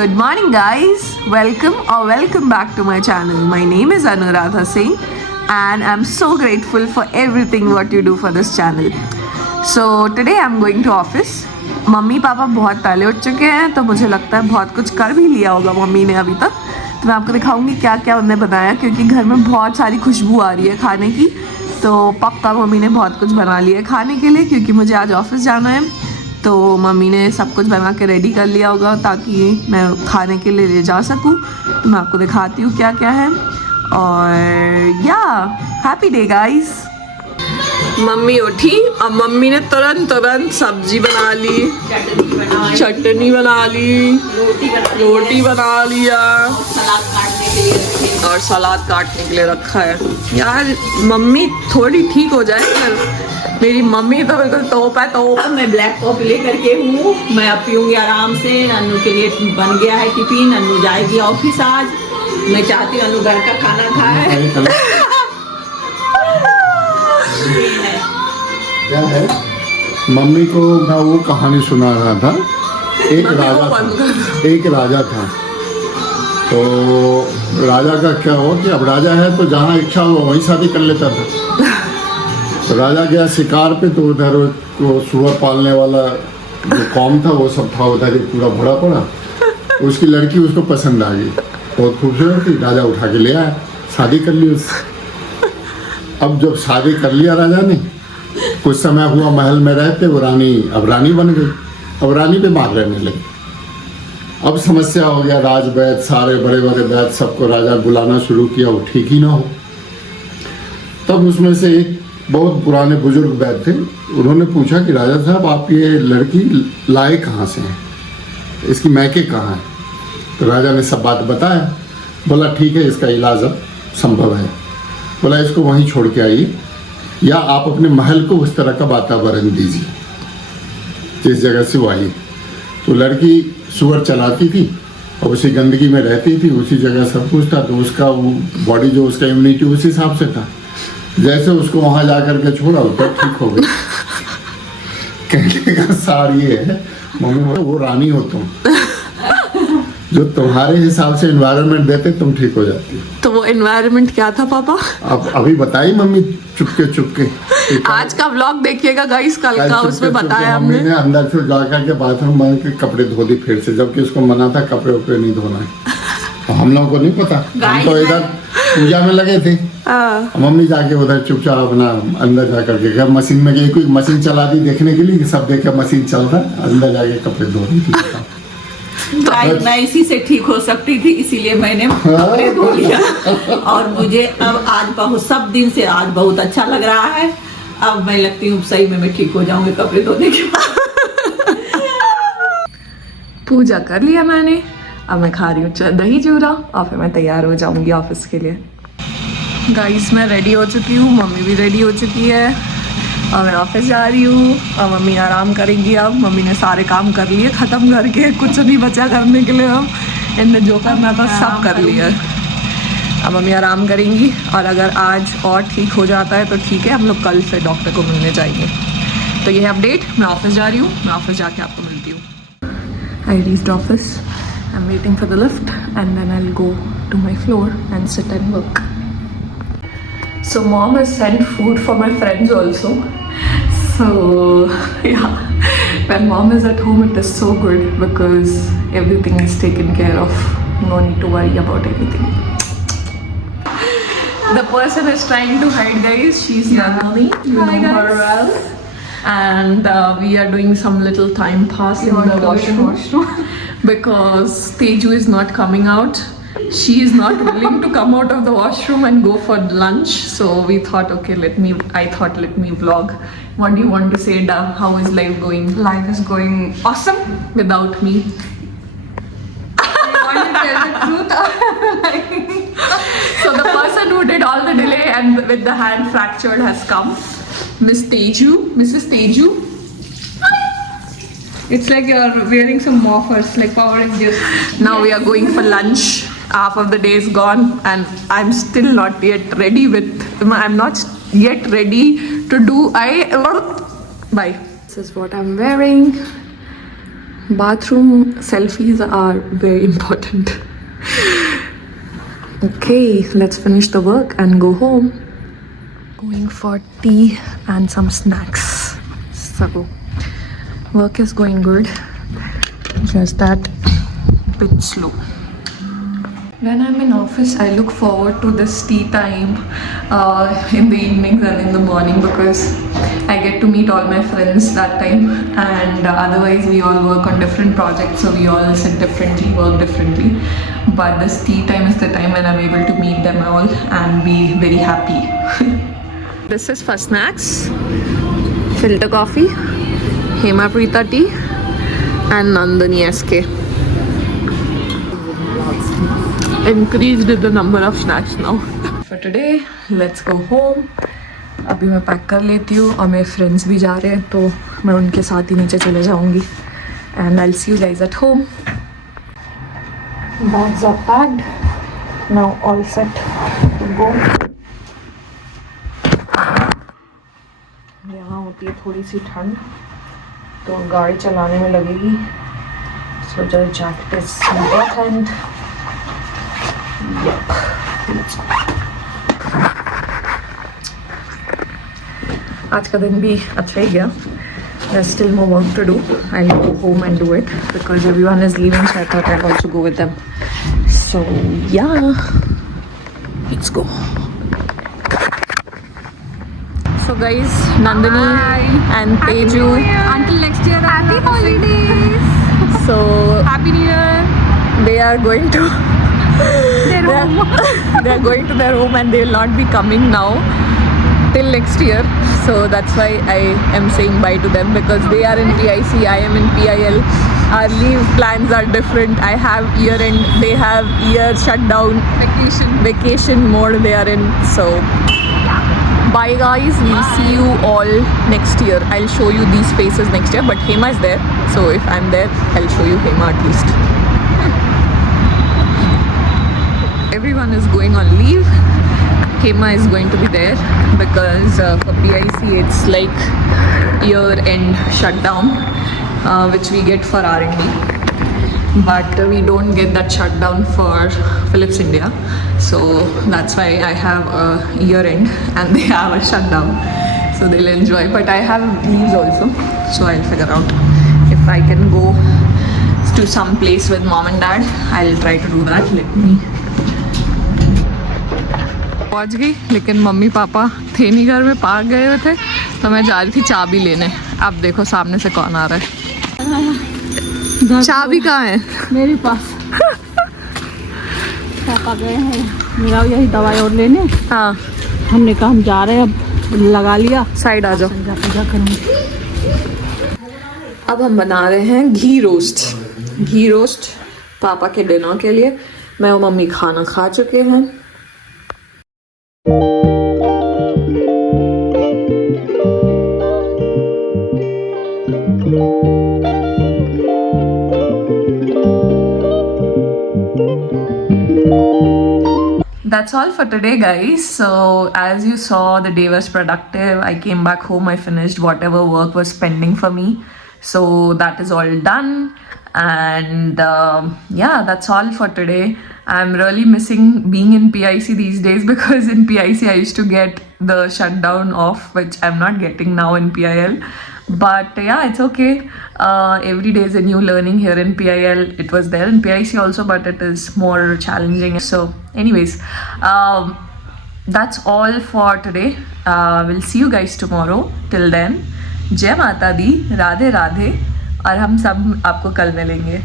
Good morning, guys. Welcome back to my channel. My name is Anuradha Singh, and I'm so grateful for everything what you do for this channel. So today I'm going to office. Mummy papa बहुत पहले उठ चुके हैं, तो मुझे लगता है बहुत कुछ कर भी लिया होगा मम्मी ने अभी तक. तो मैं आपको दिखाऊंगी क्या क्या उन्होंने बनाया, क्योंकि घर में बहुत सारी खुशबू आ रही है खाने की. तो पक्का मम्मी ने बहुत कुछ बना लिया है खाने के लिए, क्योंकि मुझे आज ऑफिस जाना है. तो मम्मी ने सब कुछ बना के रेडी कर लिया होगा ताकि मैं खाने के लिए ले जा सकूं. तो मैं आपको दिखाती हूँ क्या क्या है. और या हैप्पी डे गाइस. मम्मी उठी और मम्मी ने तुरंत सब्जी बना ली, चटनी बना ली, रोटी बना लिया और सलाद काटने के लिए रखा है. यार मम्मी थोड़ी ठीक हो जाए पर मेरी मम्मी तो बिल्कुल तोप है तोप. मैं ब्लैक कॉफी लेकर के हूँ. मैं अब पीऊँगी आराम से. अन्नू के लिए बन गया है टिफिन. अन्नू जाएगी ऑफिस आज. मैं चाहती हूँ अन्नू घर का खाना खाए. क्या है, मम्मी को मैं वो कहानी सुना रहा था. एक राजा था. तो राजा का क्या हो कि अब राजा है तो जहाँ इच्छा हो वहीं शादी कर लेता था. तो राजा गया शिकार पे, तो उधर वो सुअर पालने वाला जो कौम था वो सब था उधर ही पूरा भरा पड़ा. उसकी लड़की उसको पसंद आ गई, बहुत खूबसूरत थी. राजा उठा के ले आया, शादी कर ली उससे. अब जब शादी कर लिया राजा ने, कुछ समय हुआ महल में रहते, वो रानी बन गई. अब रानी बीमार रहने लगी. अब समस्या हो गया. राजवैद्य सारे बड़े बड़े वैद्य सबको राजा बुलाना शुरू किया, वो ठीक ही ना हो. तब उसमें से एक बहुत पुराने बुजुर्ग वैद्य थे. उन्होंने पूछा कि राजा साहब आप ये लड़की लाए कहाँ से हैं, इसकी मैके कहाँ है. तो राजा ने सब बात बताया. बोला ठीक है, इसका इलाज अब संभव है. बोला इसको वहीं छोड़ के आइए, या आप अपने महल को उस तरह का वातावरण दीजिए जिस जगह से वो आई. तो लड़की सुअर चलाती थी और उसी गंदगी में रहती थी, उसी जगह सब कुछ था. तो उसका वो बॉडी जो उसका इम्यूनिटी उस हिसाब से था. जैसे उसको वहाँ जा कर के छोड़ा तो ठीक हो गई. कहने का सार ये है, मम्मी वो रानी हो तुम, जो तुम्हारे हिसाब से एनवायरनमेंट देते तुम ठीक हो जाती. तो वो एनवायरनमेंट क्या था पापा? अब अभी बताई मम्मी चुपके. आज का व्लॉग देखिएगा गाइस, कल का उसमें बताया मम्मी हमने. ने अंदर से जा करके बाथरूम बंद के कपड़े धो दी फिर से, जबकि उसको मना था कपड़े उपड़े नहीं धोना है. हम लोगों को नहीं पता, हम तो इधर पूजा में लगे थे. मम्मी जाके उधर चुपचाप अपना अंदर जा करके घर मशीन में गई, कोई मशीन चला दी देखने के लिए कि सब देख के मशीन चल रहा है. अंदर जाके कपड़े धो रही थी. मैं इसी से ठीक हो सकती थी, इसीलिए मैंने कपड़े धो लिया. और मुझे अब आज बहुत सब दिन से आज बहुत अच्छा लग रहा है. अब मैं लगती हूँ सही में मैं ठीक हो जाऊंगी कपड़े धोने के बाद. पूजा कर लिया मैंने. अब मैं खा रही हूँ दही चूरा और फिर मैं तैयार हो जाऊंगी ऑफिस के लिए. गाइस मैं रेडी हो चुकी हूँ, मम्मी भी रेडी हो चुकी है और मैं ऑफिस जा रही हूँ. और मम्मी आराम करेंगी. अब मम्मी ने सारे काम कर लिए ख़त्म करके, कुछ नहीं बचा करने के लिए. अब इनने जो करना था सब कर लिया. अब मम्मी आराम करेंगी और अगर आज और ठीक हो जाता है तो ठीक है, हम लोग कल फिर डॉक्टर को मिलने जाएंगे. तो ये है अपडेट. मैं ऑफिस जा रही हूँ, मैं ऑफिस जाके आपको मिलती हूँ. I reached office. I am waiting for the lift and then I will go to my floor and sit and work. So mom has sent food for my friends also. So yeah, when mom is at home it is so good because everything is taken care of. No need to worry about anything. The person is trying to hide, guys. She's Nandini. You know her well. And we are doing some little time pass in the washroom because Teju is not coming out. She is not willing to come out of the washroom and go for lunch. So we thought, okay, let me vlog. What do you want to say, Da? How is life going? Life is going awesome Without me. I want to tell the truth. So the person who did all the delay and with the hand fractured has come. Mrs. Teju. It's like you're wearing some morphers, like Power Rangers. Now we are going for lunch. Half of the day is gone and I'm still not yet ready I'm not yet ready to do. Bye. This is what I'm wearing. bathroom selfies are very important. Okay, let's finish the work and go home. Going for tea and some snacks. So, work is going good. Just that bit slow. When I'm in office, I look forward to this tea time in the evenings and in the morning because I get to meet all my friends that time, and otherwise we all work on different projects, so we all sit differently, work differently. But this tea time is the time when I'm able to meet them all and be very happy. This is for snacks, filter coffee, Hema Preeta tea and Nandini SK. Increased the number of snacks now. For today, let's go home. अभी मैं पैक कर लेती हूँ और मेरे फ्रेंड्स भी जा रहे हैं तो मैं उनके साथ ही नीचे चले जाऊँगी. And I'll see you guys at home. Bags are packed. Now all set to go. यहाँ होती है थोड़ी सी ठंड तो गाड़ी चलाने में लगेगी. So the jacket is important. Yep. Let's go. आज का दिन भी अच्छा ही गया. There's still more work to do. I'll go home and do it because everyone is leaving, so I thought I'd also go with them. So yeah, let's go. So guys, Nandini and Teju. Until next year. Happy holidays. So Happy New Year. they are going to they are going to their home and they will not be coming now till next year. So that's why I am saying bye to them because they are in PIC, I am in PIL. Our leave plans are different. I have year end, they have year shutdown, vacation mode they are in. So bye guys, we'll see you all next year. I'll show you these faces next year, but Hema is there. So if I'm there, I'll show you Hema at least. Everyone is going on leave. Hema is going to be there because for PIC it's like year-end shutdown, which we get for R&D. But we don't get that shutdown for Philips India. So that's why I have a year-end and they have a shutdown. So they'll enjoy. But I have leaves also. So I'll figure out if I can go to some place with mom and dad. I'll try to do that. Let me. पहुंच गई लेकिन mummy papa थे नहीं घर में, पार्क गए हुए थे तो मैं जा रही थी चाबी लेने. अब देखो सामने से कौन आ रहा है. चाबी कहाँ है? मेरे पास. पापा गए हैं मेरा यही दवाई और लेने. हाँ, हमने कहा हम जा रहे हैं, अब लगा लिया. साइड आ जाओ. पूजा करूँगी. अब हम बना रहे हैं घी रोस्ट पापा के डिनर के लिए. मैं और मम्मी खाना खा चुके हैं. That's all for today guys. So as you saw, the day was productive. I came back home, I finished whatever work was pending for me. So that is all done. And yeah, that's all for today. I'm really missing being in PIC these days because in PIC I used to get the shutdown off, which I'm not getting now in PIL. But yeah, it's okay. Every day is a new learning here in PIL. It was there in PIC also, but it is more challenging. So anyways, that's all for today. We'll see you guys tomorrow. Till then, जय माता दी, राधे राधे, और हम सब आपको कल मिलेंगे.